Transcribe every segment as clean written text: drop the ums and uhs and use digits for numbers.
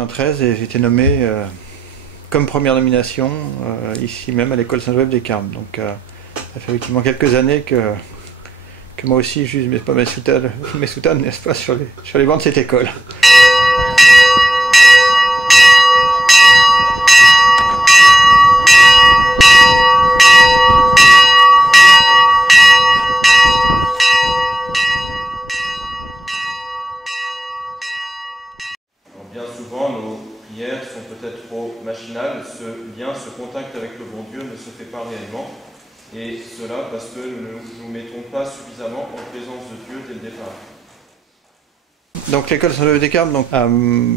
1993 et j'ai été nommé comme première nomination ici même à l'école Saint-Joseph des Carmes. Donc ça fait effectivement quelques années que moi aussi j'use mes soutanes, n'est-ce pas, sur les bancs de cette école. Bien souvent, nos prières sont peut-être trop machinales, ce lien, ce contact avec le bon Dieu ne se fait pas réellement, et cela parce que nous ne nous mettons pas suffisamment en présence de Dieu dès le départ. Donc l'école Saint-Joseph des Carmes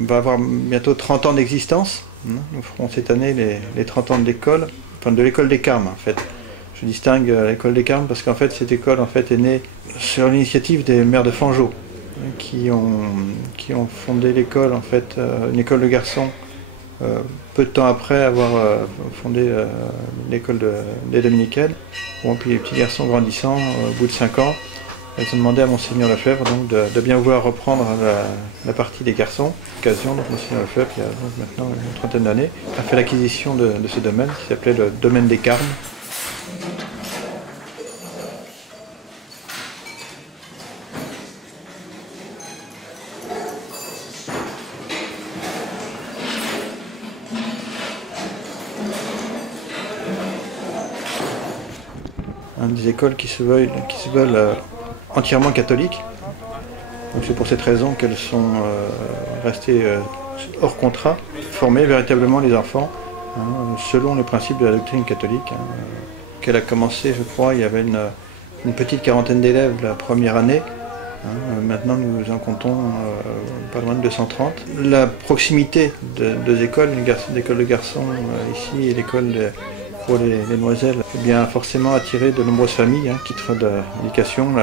va avoir bientôt 30 ans d'existence. Nous ferons cette année les 30 ans de l'école, enfin de l'école des Carmes en fait. Je distingue l'école des Carmes parce qu'en fait cette école en fait est née sur l'initiative des maires de Fangeau, qui ont fondé l'école, en fait, une école de garçons, peu de temps après avoir fondé l'école des Dominicaines. Bon, puis les petits garçons grandissant, au bout de 5 ans, ils ont demandé à Monseigneur Lefebvre donc, de bien vouloir reprendre la partie des garçons. Occasion, donc Monseigneur Lefebvre, il y a donc maintenant une trentaine d'années, a fait l'acquisition de ce domaine qui s'appelait le domaine des Carmes. Des écoles qui se veulent entièrement catholiques. Donc c'est pour cette raison qu'elles sont restées hors contrat, former véritablement les enfants selon les principes de la doctrine catholique. Qu'elle a commencé, je crois, il y avait une petite quarantaine d'élèves la première année. Maintenant nous en comptons pas loin de 230. La proximité de deux écoles, l'école de garçons ici et l'école pour les demoiselles, eh bien forcément attiré de nombreuses familles, titre d'éducation.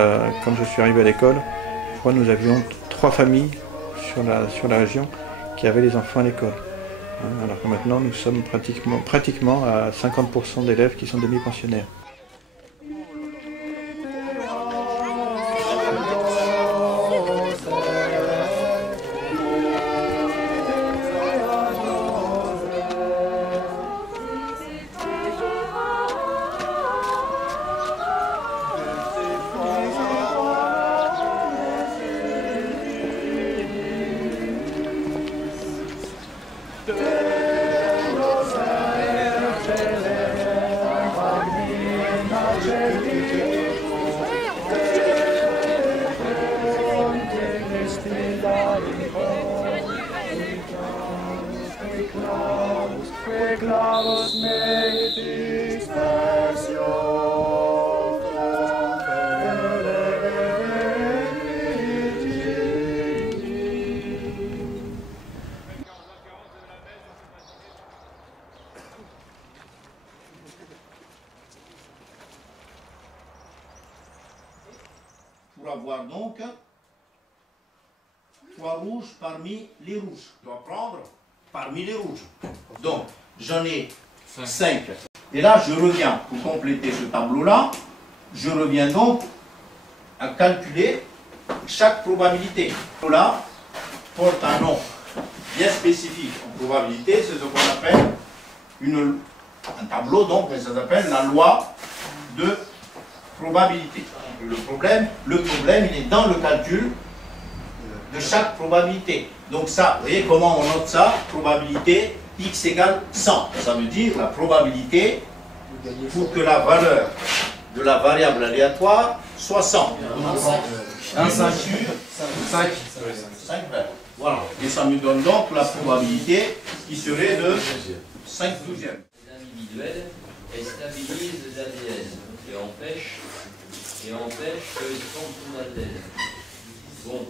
Quand je suis arrivé à l'école, je crois que nous avions 3 familles sur la région qui avaient les enfants à l'école. Alors que maintenant nous sommes pratiquement à 50% d'élèves qui sont demi-pensionnaires. Pour avoir donc 3 rouges parmi les rouges. Je dois prendre parmi les rouges. Donc, j'en ai 5. Et là, je reviens, pour compléter ce tableau-là, je reviens donc à calculer chaque probabilité. Là, porte un nom bien spécifique en probabilité, c'est ce qu'on appelle un tableau, donc, mais ça s'appelle la loi de probabilité. Le problème, il est dans le calcul de chaque probabilité. Donc ça, vous voyez comment on note ça? Probabilité x égale 100. Ça veut dire la probabilité pour que la valeur de la variable aléatoire soit 100. 1, 5, 5. Voilà. Et ça me donne donc la probabilité qui serait de 5/12. Individuelle, elle stabilise l'ADN et empêche qu'ils tombent sous la thèse. Bon,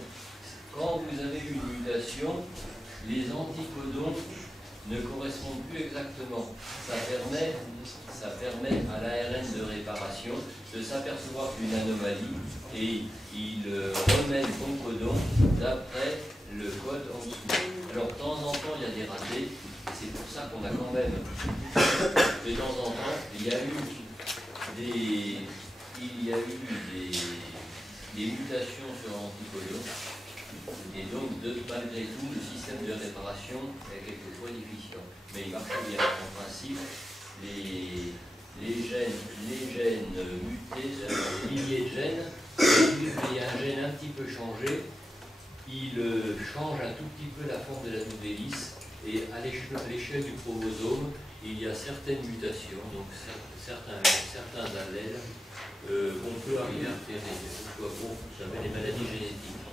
quand vous avez une mutation, les anticodons ne correspondent plus exactement. Ça permet à l'ARN de réparation de s'apercevoir qu'une anomalie et il remet le bon codon d'après le code en dessous. Alors de temps en temps il y a des ratés, et c'est pour ça qu'on a quand même, de temps en temps, il y a eu des mutations sur l'anticodon Et donc, malgré tout, le système de réparation est quelquefois déficient. Mais il marche bien. En principe, les gènes mutés, les milliers de gènes, il y a un gène un petit peu changé, il change un tout petit peu la forme de la nouvelle hélice, et à l'échelle du chromosome, il y a certaines mutations, donc certains allèles qu'on peut arriver à faire ça s'appelle les maladies génétiques.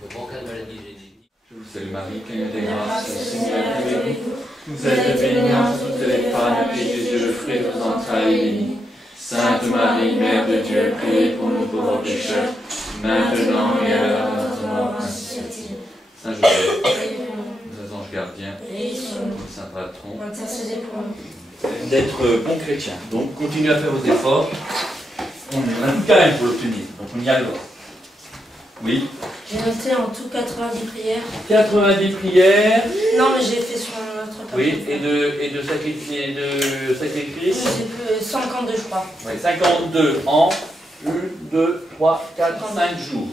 Donc en cas de maladie génétique. Je vous salue Marie, pleine de grâce, le Seigneur est avec vous. Vous êtes bénie entre toutes les femmes, et Jésus, le fruit de vos entrailles, est béni. Sainte Marie, Mère de Dieu, priez pour nous pauvres pécheurs, maintenant et à l'heure de notre mort. Ainsi soit-il. Saint Joseph, nos anges gardiens, Saint Patron, d'être bon chrétien. Donc continuez à faire vos efforts. On a tout quand même pour l'obtenir, donc on y arrivera. Oui. J'ai noté en tout 90 prières. 90 prières. Non, mais j'ai fait sur notre page. Oui, et de sacrifices. J'ai 52, je crois. Oui, 52 en 1, 2, 3, 4, 5 jours.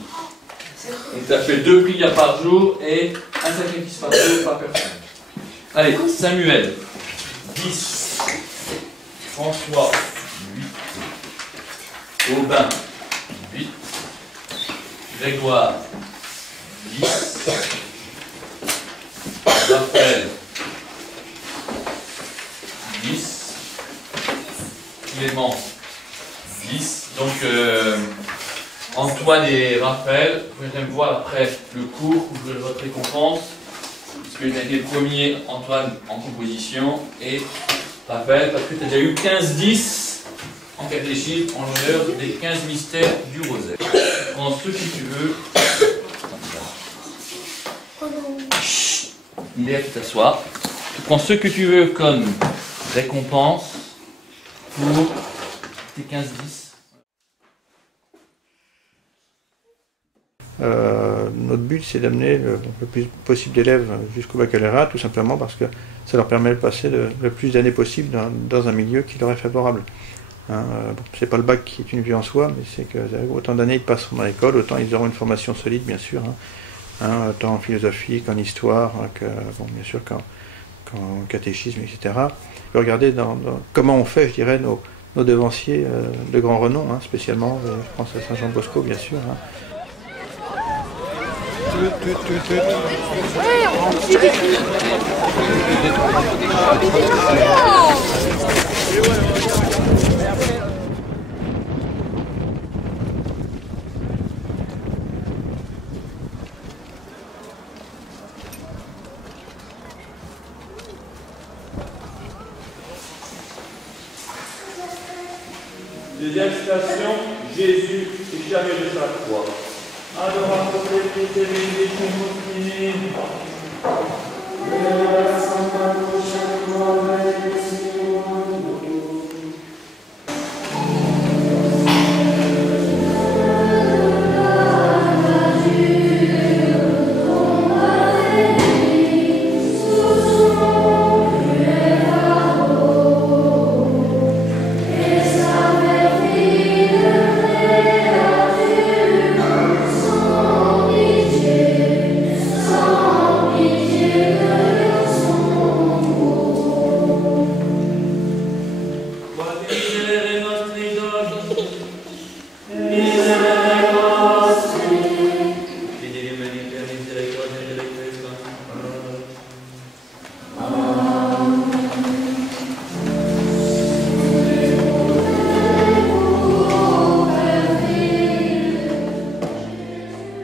Donc ça fait 2 prières par jour et un sacrifice par jour par personne. Allez, Samuel, 10. François, 8. Aubin, 8. Grégoire, 10. Raphaël, 10. Clément, 10. Donc Antoine et Raphaël, vous pouvez me voir après le cours où je votre récompense, puisque j'ai été le premier, Antoine en composition et Raphaël, parce que tu as déjà eu 15-10 en catéchisme en l'honneur des 15 mystères du rosaire. Prends ce que tu veux. Il est à t'asseoir. Tu prends ce que tu veux comme récompense pour tes 15-10. Notre but, c'est d'amener le plus possible d'élèves jusqu'au baccalauréat, tout simplement parce que ça leur permet de passer le plus d'années possible dans un milieu qui leur est favorable. C'est pas le bac qui est une vie en soi, mais c'est que autant d'années ils passeront dans l'école, autant ils auront une formation solide, bien sûr, autant en philosophie qu'en histoire, bien sûr qu'en catéchisme, etc. Regardez comment on fait, je dirais, nos devanciers de grand renom, spécialement, je pense à Saint Jean Bosco, bien sûr. Deuxième citation, Jésus est chargé de sa croix. Adorateur des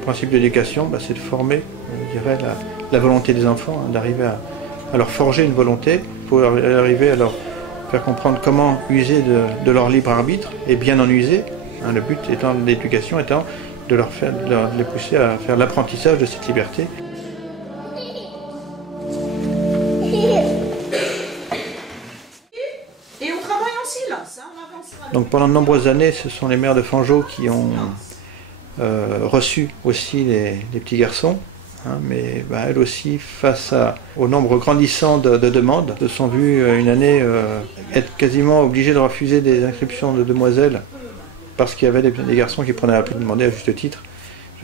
Le principe de l'éducation, c'est de former, je dirais, la volonté des enfants, d'arriver à leur forger une volonté, pour arriver à leur faire comprendre comment user de leur libre arbitre et bien en user. Le but étant de l'éducation étant de les pousser à faire l'apprentissage de cette liberté. Et on travaille en silence, on avancera. Donc pendant de nombreuses années, ce sont les mères de Fangeau qui ont reçu aussi les petits garçons, mais elles aussi, face au nombre grandissant de demandes, se sont vues une année être quasiment obligées de refuser des inscriptions de demoiselles parce qu'il y avait des garçons qui prenaient la peine de demander à juste titre.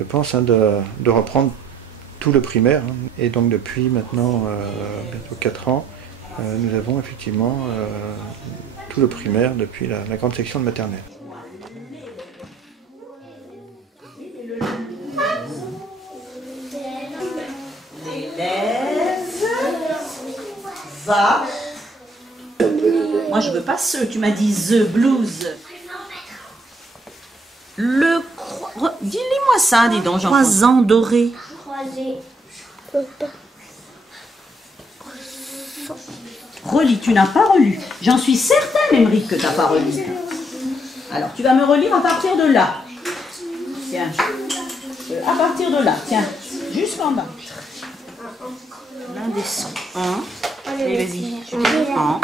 je pense, de reprendre tout le primaire. Et donc depuis maintenant bientôt 4 ans, nous avons effectivement tout le primaire depuis la grande section de maternelle. Va. Moi, je veux pas ce. Tu m'as dit the blues. Dis-moi ça, dis donc. Croisant doré. Croisé. Relis, tu n'as pas relu. J'en suis certaine, Émeric, que tu n'as pas relu. Alors, tu vas me relire à partir de là. Tiens. À partir de là, tiens. Jusqu'en bas. L'un des sons. 1. Allez, vas-y. Je dis 1.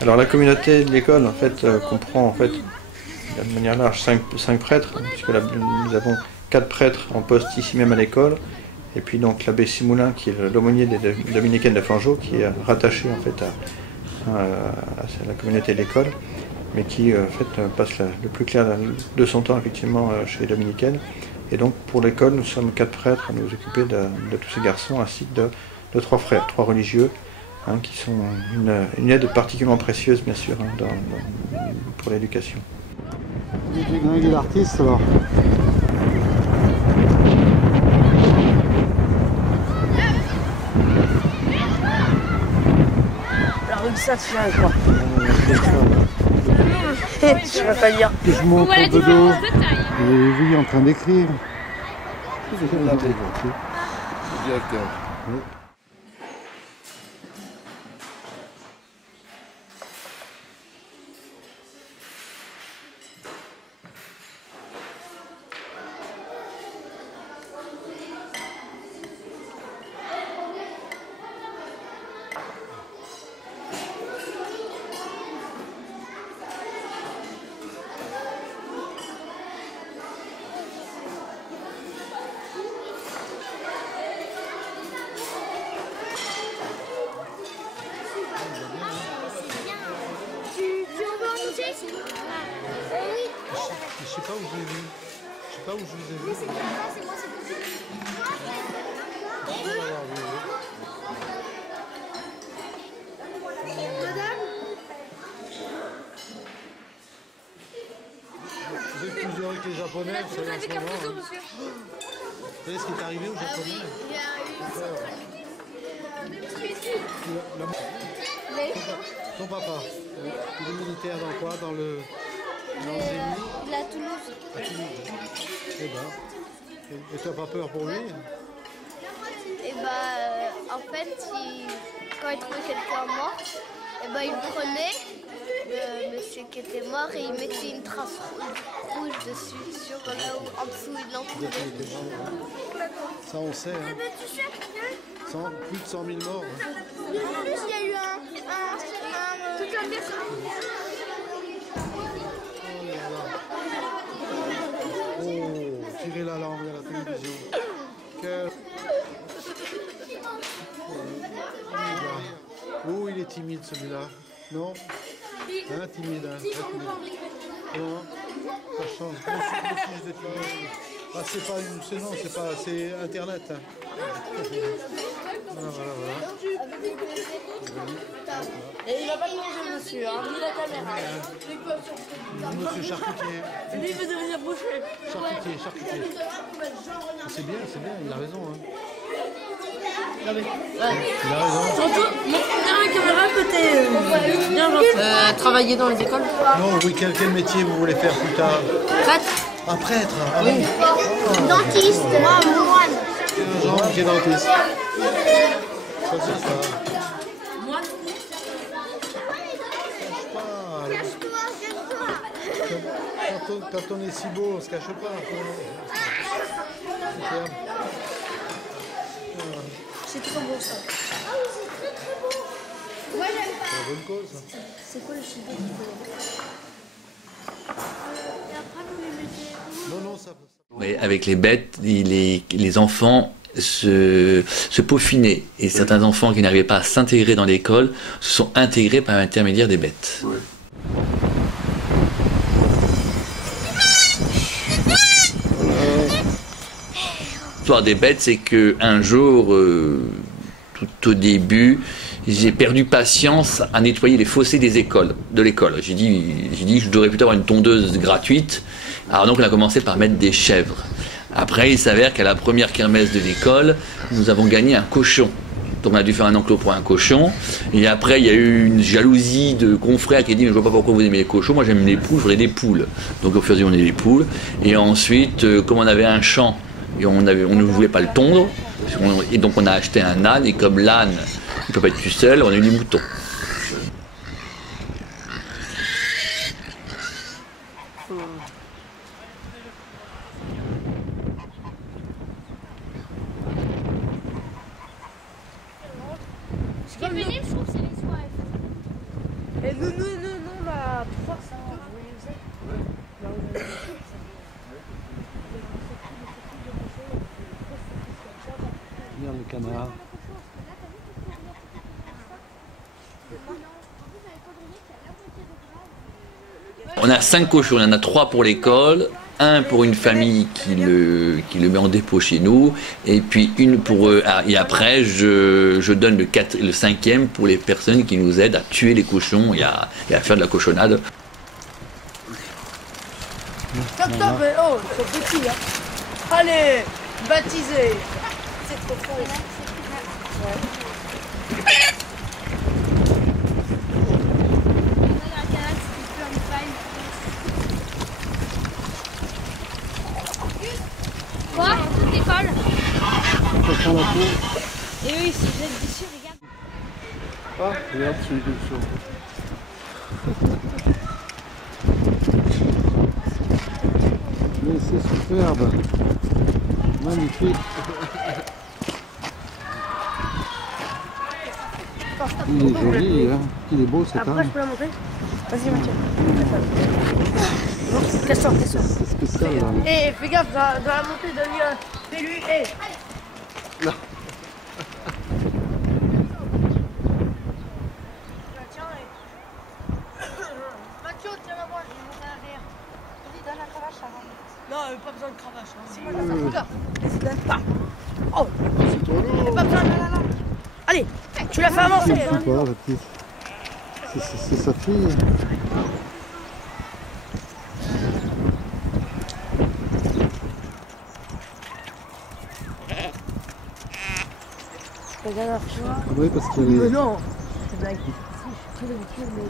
Alors la communauté de l'école en fait comprend en fait de manière large 5 prêtres, puisque nous avons 4 prêtres en poste ici même à l'école, et puis donc l'abbé Simoulin qui est l'aumônier des dominicaines de Fangeau, qui est rattaché en fait à la communauté de l'école, mais qui en fait passe le plus clair de son temps effectivement chez les dominicaines. Et donc pour l'école nous sommes 4 prêtres à nous occuper de tous ces garçons, ainsi que de 3 frères, 3 religieux, qui sont une aide particulièrement précieuse, bien sûr, pour l'éducation. Il est l'artiste, alors. Alors, une ça tient, quoi. Je vais pas dire. Je montre le dos. Et oui, en train d'écrire. Directeur. Je sais pas où je l'ai vu. Je sais pas où je les ai vus. C'est moi, c'est possible. Madame, vous êtes plus heureux que les Japonais, vous savez, en ce moment. Vous savez ce qui est arrivé aux Japonais? Ton papa, il est militaire dans quoi? Dans le génie? il est à Toulouse. À Toulouse. Eh ben. Et tu n'as pas peur pour lui? Et bah, en fait, quand il trouvait quelqu'un mort, et bah, il prenait le monsieur qui était mort et il mettait une trace rouge dessus, sur là où en dessous il l'entouvait. Ça on sait, hein. Plus de 100 000 morts. Hein. En plus, il y a eu toute la personne. Oh, tirer la langue à la télévision. Oh, il est timide celui-là. Non? Hein, timide, hein? Non, ça change. Moi aussi, j'étais timide. Ah, c'est pas une... Non, c'est pas... C'est Internet. Hein. Voilà. Et il va pas manger, monsieur, hein, ni la caméra. Monsieur charcutier. Lui, il veut devenir boucher. Charcutier. C'est bien, il a raison. Hein. Non, mais, Il a raison. surtout, montre bien la caméra côté bien gentil. Travailler dans les écoles. Non, oui, quel métier vous voulez faire plus tard? Prêtre. Un prêtre? Ah Oui. bon. Dentiste, moine. C'est un genre qui est dentiste. Ça, c'est ça. Moi, Quand on est si beau, on se cache pas. C'est trop beau ça. Ah oui, c'est très beau. Moi j'aime pas. C'est la bonne cause. C'est quoi le super Non, ça... Oui, avec les bêtes, les enfants se peaufiner. Et certains enfants qui n'arrivaient pas à s'intégrer dans l'école se sont intégrés par l'intermédiaire des bêtes. Ouais. L'histoire des bêtes, c'est qu'un jour, tout au début, j'ai perdu patience à nettoyer les fossés de l'école. J'ai dit, je devrais plutôt avoir une tondeuse gratuite. Alors donc on a commencé par mettre des chèvres. Après, il s'avère qu'à la première kermesse de l'école, nous avons gagné un cochon. Donc on a dû faire un enclos pour un cochon. Et après, il y a eu une jalousie de confrères qui a dit, mais je vois pas pourquoi vous aimez les cochons, moi j'aime les poules, je voudrais des poules. Donc au fur et à mesure, on a des poules. Et ensuite, comme on avait un champ, et on ne voulait pas le tondre, et donc on a acheté un âne, et comme l'âne ne peut pas être tout seul, on a eu des moutons. Ce qui est pénible, je trouve, c'est les soirs. Et nous, la 3, ça Regarde le canard. On a 5 cochons, il y en a 3 pour l'école, 1 pour une famille qui le met en dépôt chez nous, et puis une pour eux. Et après, je donne le 5e pour les personnes qui nous aident à tuer les cochons et à faire de la cochonnade. Top, oh, ils sont petits, hein. Allez, baptisé. C'est trop fort. Quoi? Toute l'école. Ça sent la peau. Et eux, ils se jettent dessus, regarde. Ah, regarde celui de dessous. Mais c'est superbe. Magnifique. Il est joli, hein. Il est beau cet Après, âne. je peux la montrer? Vas-y, Mathieu. Casse-toi, casse-toi. C'est spécial là. Et fais gaffe, dans la montée, donne-lui un. Fais-lui, hé. Là. Tiens, Mathieu, tiens la moi, je vais monter à l'arrière. Vas-y, donne la cravache avant. Non, pas besoin de cravache. Hein. Si, moi, je regarde. Vas-y, donne pas. Oh, C'est trop lourd. pas besoin, là. Allez, tu l'as fait avancer. C'est pas la petite. C'est sa fille. Regarde, tu vois. Ah oui, parce qu'elle est... Mais non, c'est blague. Si, je suis très habitué, mais...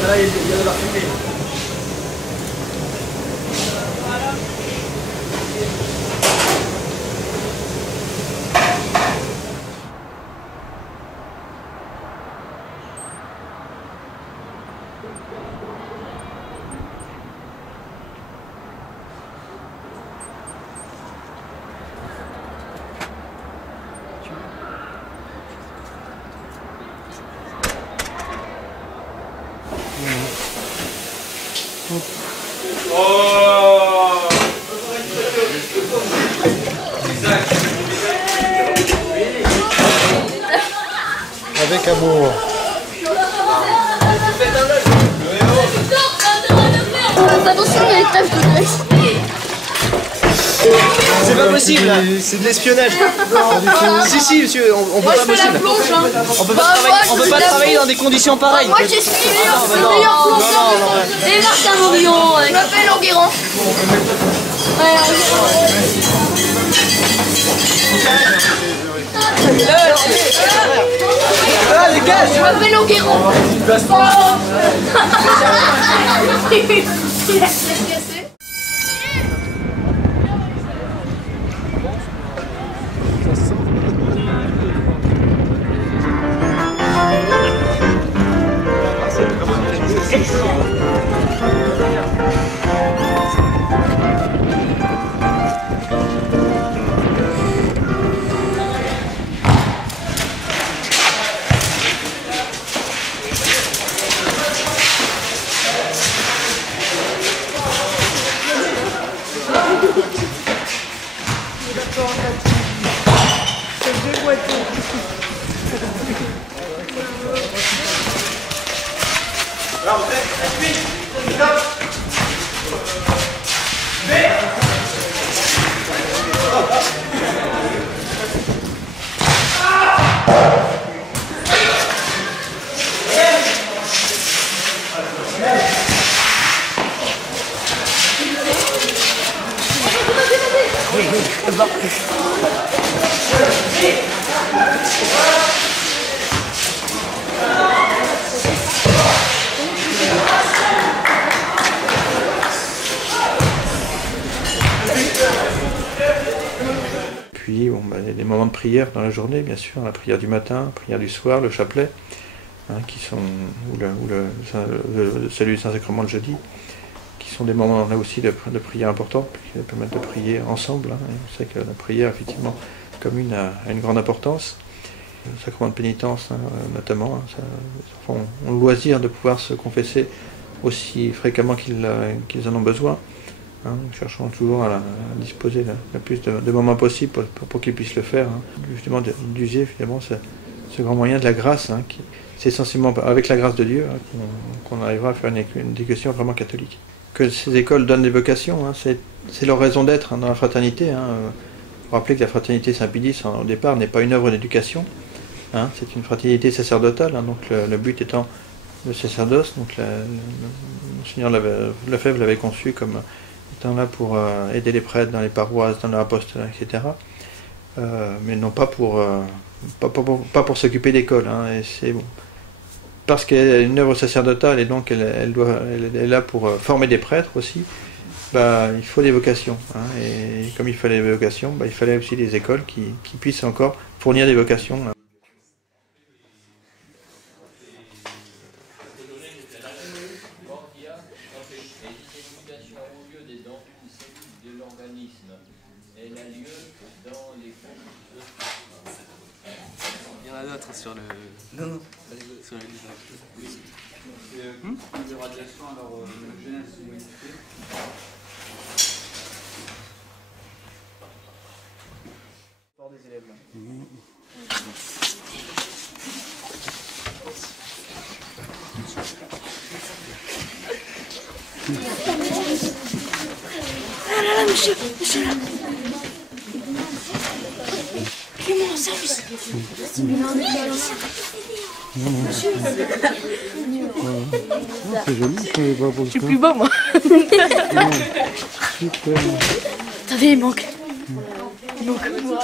là, il y a de la fumée. Avec amour. Attention, il y a les taches de graisse. C'est pas possible, là. C'est de l'espionnage. Si, monsieur, on peut pas possible. On peut pas travailler dans des conditions pareilles. Moi, j'ai suivi le meilleur plongeur des Marc Amorion. Je m'appelle Enguerrand. Ah, les gars, je m'appelle Enguerrand. Puis bon, il y a des moments de prière dans la journée, bien sûr, la prière du matin, la prière du soir, le chapelet, qui sont, ou le salut du Saint-Sacrement le jeudi, qui sont des moments là aussi de prière importants, qui permettent de prier ensemble. On sait que la prière, effectivement, commune a une grande importance. Le sacrement de pénitence, notamment, les enfants ont le loisir de pouvoir se confesser aussi fréquemment qu'ils en ont besoin. Nous cherchons toujours à disposer le plus de moments possible pour qu'ils puissent le faire. Justement, d'user finalement ce grand moyen de la grâce, c'est essentiellement avec la grâce de Dieu qu'on arrivera à faire une éducation vraiment catholique. Que ces écoles donnent des vocations, c'est leur raison d'être dans la fraternité. Il faut rappeler que la fraternité Saint-Pédis, au départ, n'est pas une œuvre d'éducation. C'est une fraternité sacerdotale, donc le but étant le sacerdoce. Donc Monseigneur Lefebvre l'avait conçu comme étant là pour aider les prêtres dans les paroisses, dans leur apostolat, etc. Mais non pas pour s'occuper d'école. Et c'est bon. Parce qu'elle est une œuvre sacerdotale et donc elle est là pour former des prêtres aussi, il faut des vocations. Et comme il fallait des vocations, il fallait aussi des écoles qui puissent encore fournir des vocations. Il y en a d'autres sur le... Non, sur le livre. De radiation, alors le gène se modifie. Pour des élèves là. Ah là là, monsieur là. Clément, service. C'est joli, je suis plus beau, moi. Super. Attendez, il manque. Il manque moi.